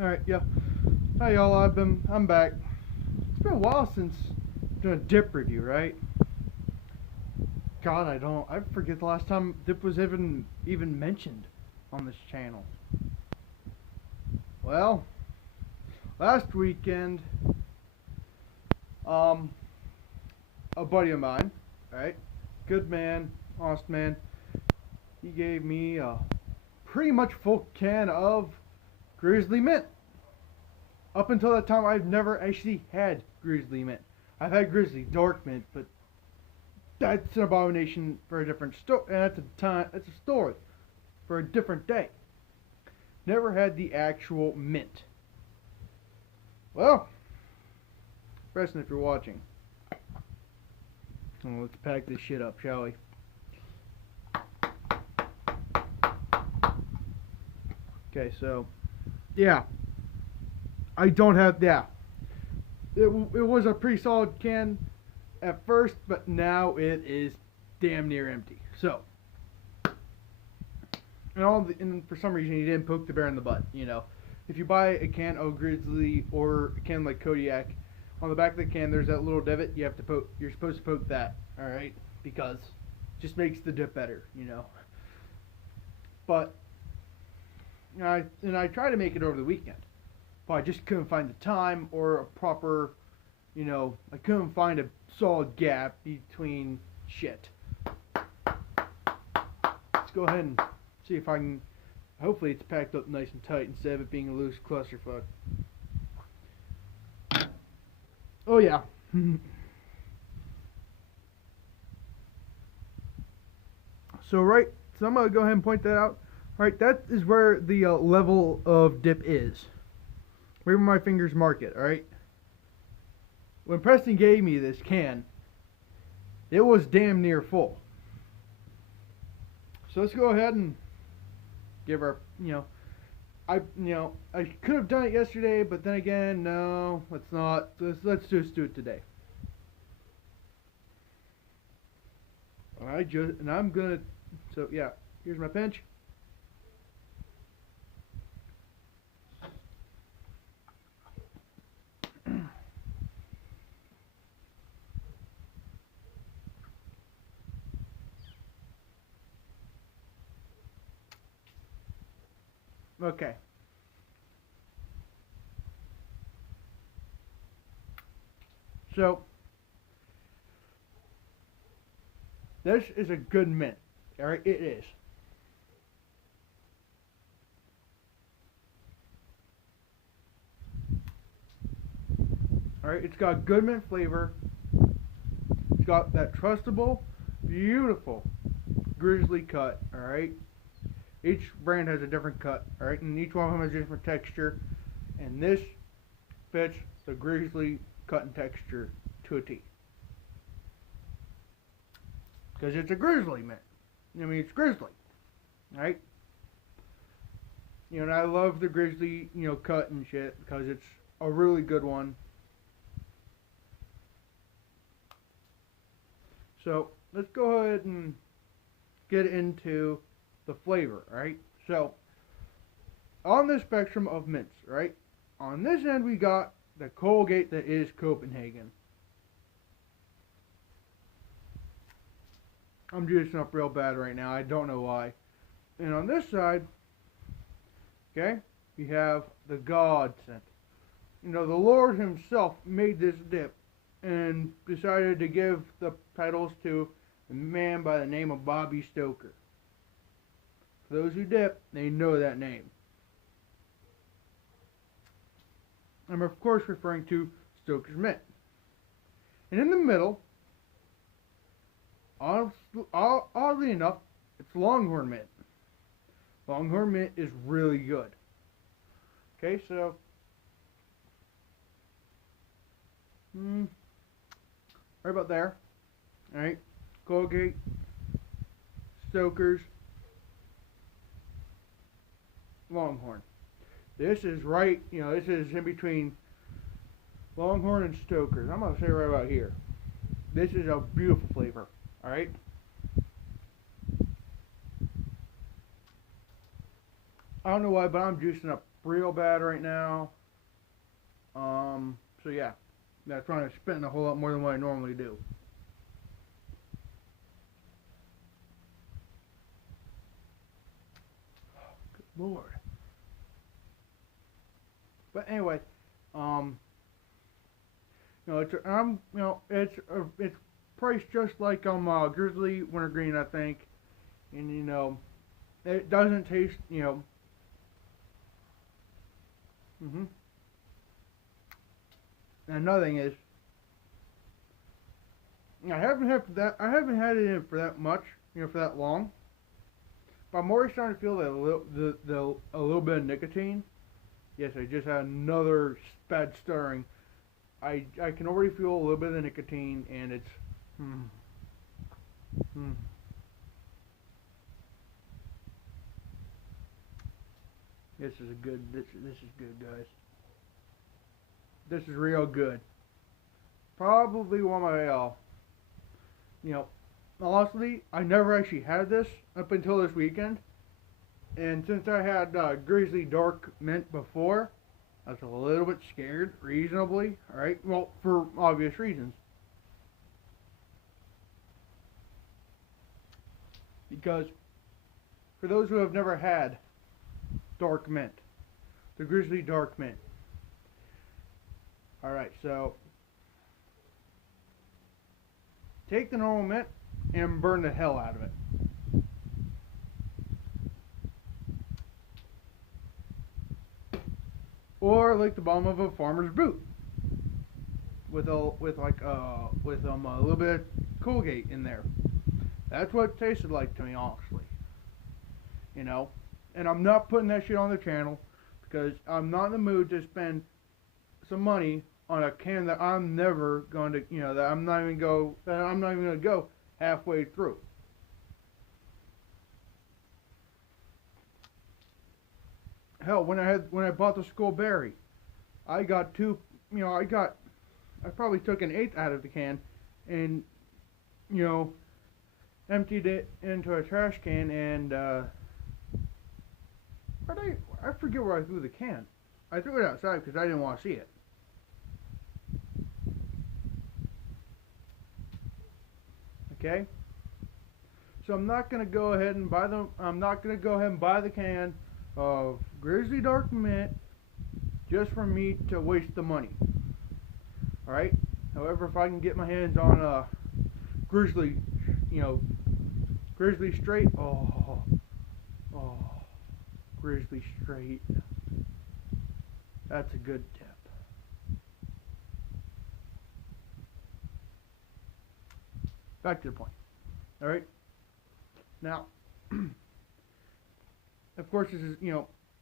Alright, yeah. Hi y'all, I'm back. It's been a while since doing a dip review, right? God, I forget the last time dip was even mentioned on this channel. Well, last weekend, um, a buddy of mine, right? Good man, honest man, he gave me a pretty much full can of Grizzly mint. Up until that time, I've never actually had Grizzly mint. I've had Grizzly dark mint, but that's an abomination for a different story. And that's a story for a different day. Never had the actual mint. Well, Preston, if you're watching, let's pack this shit up, shall we? Okay, so yeah, I don't have It was a pretty solid can at first, but now it is damn near empty. So, and for some reason, he didn't poke the bear in the butt. You know, if you buy a can of Grizzly or a can like Kodiak, on the back of the can there's that little divot. You have to poke. You're supposed to poke that. All right, because it just makes the dip better. You know. But I tried to make it over the weekend, but I just couldn't find the time or a proper. You know, I couldn't find a solid gap between shit. Let's go ahead and see if I can. Hopefully it's packed up nice and tight instead of it being a loose clusterfuck. Oh yeah. So I'm gonna go ahead and point that out. Right, that is where the level of dip is. Where my fingers mark it. All right. When Preston gave me this can, it was damn near full. So let's go ahead and give our, I could have done it yesterday, but then again, no, let's not. Let's just do it today. So yeah, here's my pinch. Okay. So, this is a good mint. Alright, it is. Alright, it's got good mint flavor. It's got that trustable, beautiful Grizzly cut. Alright. Each brand has a different cut, alright, and each one of them has a different texture, and this fits the Grizzly cut and texture to a T. Because it's a Grizzly mint. I mean, it's Grizzly, right? And I love the Grizzly, cut and shit, because it's a really good one. So, let's go ahead and get into the flavor, right? So, on the spectrum of mints, right? On this end, we got the Colgate that is Copenhagen. I'm juicing up real bad right now. I don't know why. And on this side, okay, you have the God scent. The Lord himself made this dip and decided to give the titles to a man by the name of Bobby Stoker. For those who dip, they know that name. I'm of course referring to Stoker's Mint. And in the middle, oddly enough, it's Longhorn Mint. Longhorn Mint is really good. Okay, so right about there. Alright, Colgate, Stoker's, Longhorn. This is right, this is in between Longhorn and Stoker's. I'm going to say right about here. This is a beautiful flavor. Alright? I don't know why, but I'm juicing up real bad right now. So yeah, that's why I'm spending a whole lot more than what I normally do. Good Lord. But anyway, um, it's priced just like Grizzly Wintergreen, I think, and it doesn't taste, Mhm. And another thing is, I haven't had it in for that much, for that long. But I'm already starting to feel that a little bit of nicotine. Yes, I just had another bad stirring. I can already feel a little bit of the nicotine, and it's, hmm, hmm. This is good, guys. This is real good. Probably one of my, you know, honestly, I never actually had this up until this weekend. And since I had Grizzly Dark Mint before, I was a little bit scared, reasonably. Alright, well, for obvious reasons. Because, for those who have never had Dark Mint, the Grizzly Dark Mint. Alright, so, take the normal mint and burn the hell out of it. Or like the bottom of a farmer's boot, with a little bit of Colgate in there. That's what it tasted like to me, honestly. You know, and I'm not putting that shit on the channel because I'm not in the mood to spend some money on a can that I'm never going to, that I'm not even going to go halfway through. Hell, when I bought the Skull Berry, I got two. I probably took an eighth out of the can, and you know, emptied it into a trash can, and I forget where I threw the can. I threw it outside because I didn't want to see it. Okay. So I'm not gonna go ahead and buy the. I'm not gonna go ahead and buy the can of Grizzly Dark Mint just for me to waste the money. Alright? However, if I can get my hands on Grizzly, Grizzly Straight, oh, Grizzly Straight, that's a good tip. Back to the point. Alright? Now, of course, this is,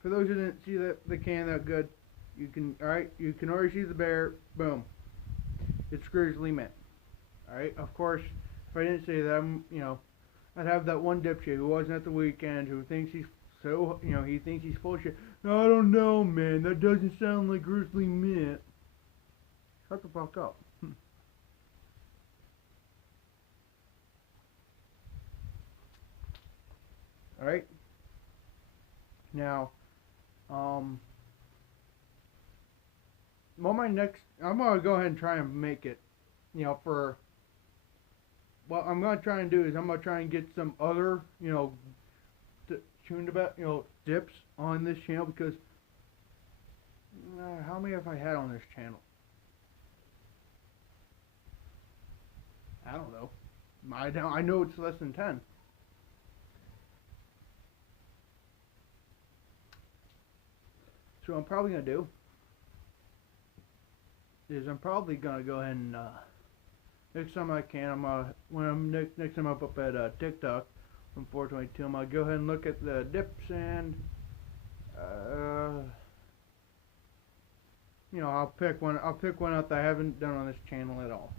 for those who didn't see the can that good, you can already see the bear, boom. It's Grizzly Mint. Alright, of course, if I didn't say that, I'd have that one dipshit who wasn't at the weekend who thinks he's he thinks he's full of shit. No, I don't know, man, that doesn't sound like Grizzly Mint. Shut the fuck up. Alright? Now, I'm gonna go ahead and try and make it, what I'm gonna try and do is I'm gonna try and get some other, tuned about, dips on this channel because, how many have I had on this channel? I don't know. I know it's less than 10. So what I'm probably gonna do is I'm probably gonna go ahead and next time I can, next time I'm up at TikTok from 422, I'm gonna go ahead and look at the dips and I'll pick one out that I haven't done on this channel at all.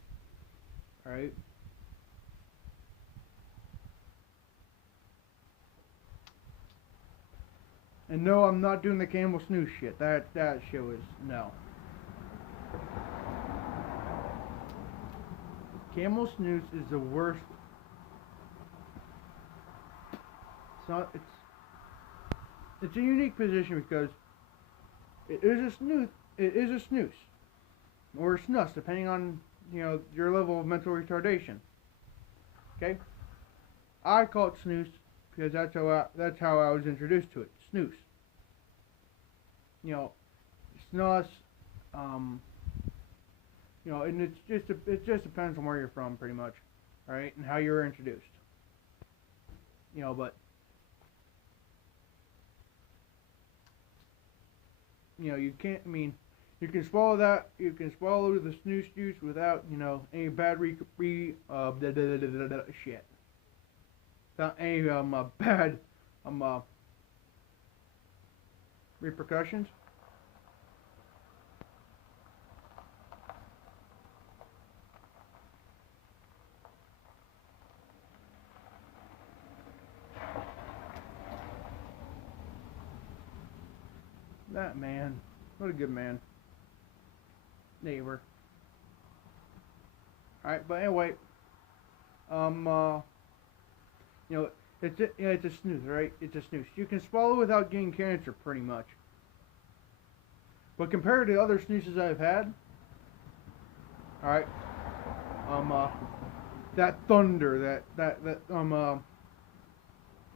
All right. And no, I'm not doing the camel snooze shit. That shit was no. Camel snooze is the worst. It's a unique position because It is a snooze. It is a snooze, or a snus, depending on your level of mental retardation. Okay, I call it snooze because that's how I was introduced to it. Snooze. You know, snus. Um, and it just depends on where you're from, pretty much, all right, and how you were introduced. But you can't. I mean, you can swallow that. You can swallow the snooze juice without any bad shit. Without any bad repercussions. That man, what a good man. Neighbor. Alright, but anyway, it's a snooze, right? It's a snooze. You can swallow without getting cancer, pretty much. But compared to other snoozes I've had, alright, that thunder,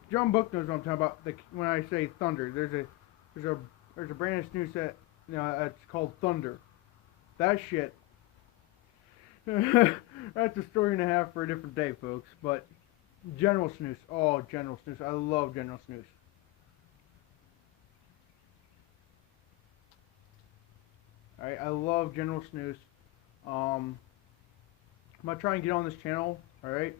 John Book knows what I'm talking about. When I say thunder, there's a brand of snooze that it's called Thunder. That shit. That's a story and a half for a different day, folks. But General Snooze. Oh, General Snooze. I love General Snooze. Alright, I love General Snooze. I'm gonna try and get on this channel. Alright.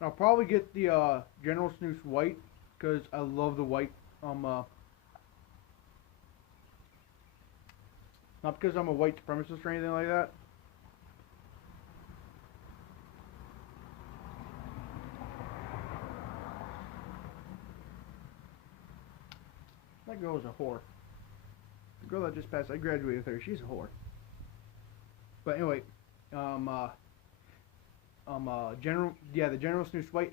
I'll probably get the General Snooze White because I love the white. Not because I'm a white supremacist or anything like that. That girl is a whore. The girl that just passed, I graduated with her. She's a whore. But anyway, the General Snooze White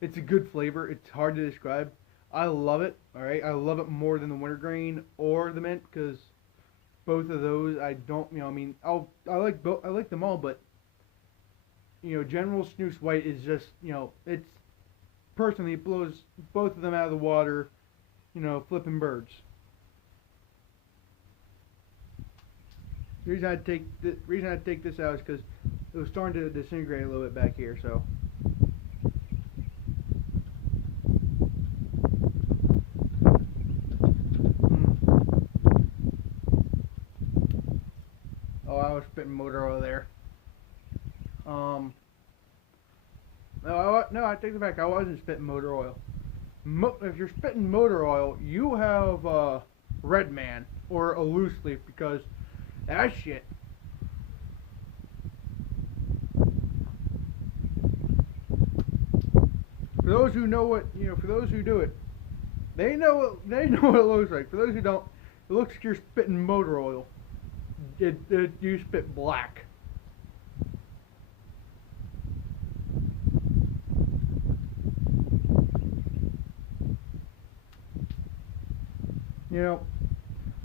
it's a good flavor. It's hard to describe. I love it. All right, I love it more than the wintergreen or the mint because both of those I don't. I mean, I like both. I like them all, but General Snooze White is just it's personally it blows both of them out of the water. Flipping birds. The reason I take this out is because it was starting to disintegrate a little bit back here. So. Oh, I was spitting motor oil there. No, I take it back. I wasn't spitting motor oil. If you're spitting motor oil, you have Red Man or a loose leaf because that shit. For those who know for those who do it, they know what it looks like. For those who don't, it looks like you're spitting motor oil. You spit black.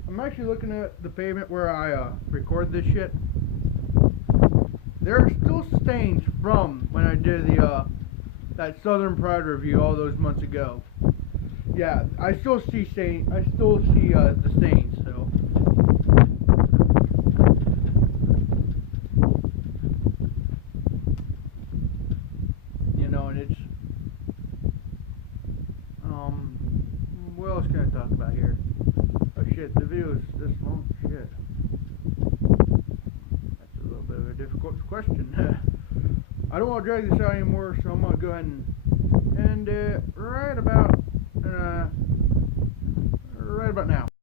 I'm actually looking at the pavement where I record this shit. There are still stains from when I did that Southern Pride review all those months ago. Yeah, I still see the stains. So. And it's what else can I talk about here? Oh shit, the video is this long. Shit. That's a little bit of a difficult question. I don't want to drag this out anymore, so I'm gonna go ahead and end it right about now.